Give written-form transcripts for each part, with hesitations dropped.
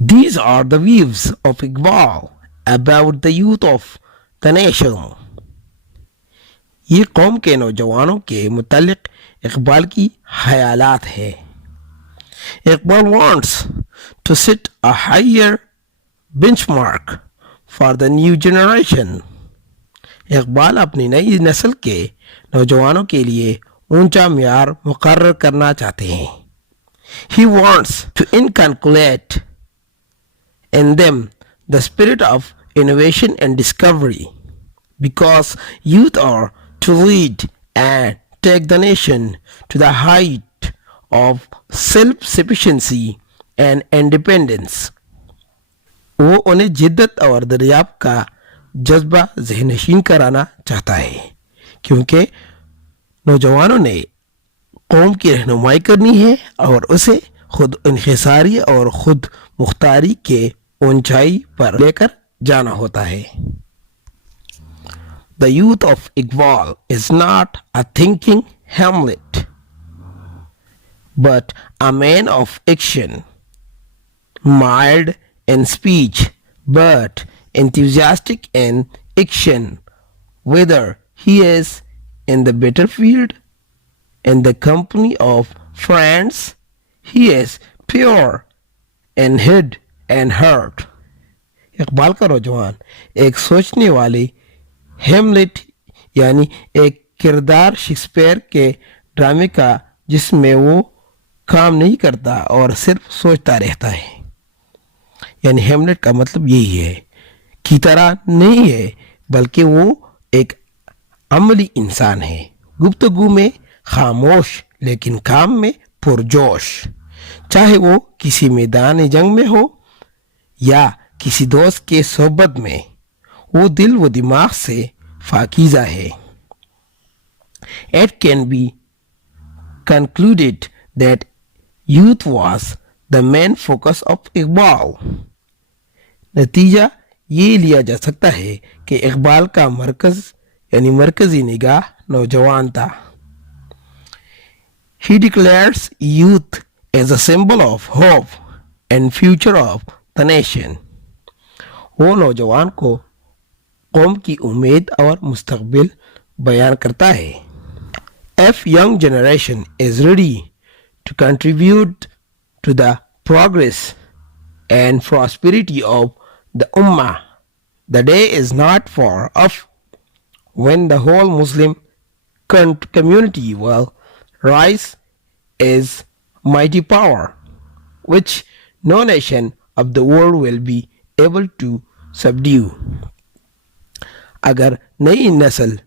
These are the views of Iqbal about the youth of the nation. ये कौम के नौजवानों के मुतालिक इकबाल की ख्यालात है. Iqbal wants to set a higher benchmark for the new generation. Iqbal अपनी नई नस्ल के नौजवानों के लिए ऊंचा म्यार मुकर्रर करना चाहते हैं. He wants to inculcate in them the spirit of innovation and discovery, because youth are to lead and take the nation to the height of self-sufficiency and independence. वो उन्हें जिद्दत और दरियाफ्त का जज्बा ज़हनशीन कराना चाहता है, क्योंकि नौजवानों ने कौम की रहनुमाई करनी है और उसे खुद इन्हिसारी और खुद मुख्तारी के ऊंचाई पर लेकर जाना होता है. The youth of Iqbal is not a thinking Hamlet, but a man of action, mild in speech, but enthusiastic in action, whether he is in the battlefield, in the company of friends, he is pure in head and heart. Iqbal का नौजवान एक सोचने वाले हेमलेट यानी एक किरदार Shakespeare के ड्रामे का जिसमें वो काम नहीं करता और सिर्फ सोचता रहता है. यानी हेमलेट का मतलब यही है, की तरह नहीं है बल्कि वो एक अमली इंसान है, गुफ्तगू में खामोश लेकिन काम में पुरजोश. चाहे वो किसी मैदान जंग में हो या किसी दोस्त के सोबत में, वो दिल व दिमाग से फाकीज़ा है. It can be concluded that youth was the main focus of Iqbal. नतीजा ये लिया जा सकता है कि इकबाल का मरकज यानी मरकजी निगाह नौजवान था. He declares youth as a symbol of hope and future of the nation. वो नौजवान को कौम की उम्मीद और मुस्तकबिल बयान करता है. If young generation is ready to contribute to the progress and prosperity of the Ummah, the day is not far off when the whole Muslim community will rise as mighty power, which no nation of the world will be able to subdue. अगर नई नस्ल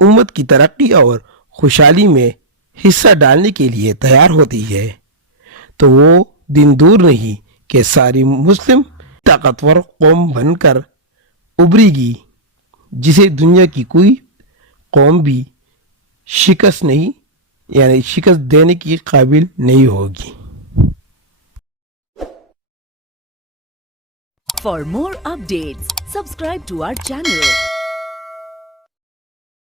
उम्मत की तरक्की और खुशहाली में हिस्सा डालने के लिए तैयार होती है तो वो दिन दूर नहीं कि सारी मुस्लिम ताकतवर कौम बनकर उभरेगी जिसे दुनिया की कोई कौम भी शिकस्त देने की काबिल नहीं होगी. For more updates, subscribe to our channel.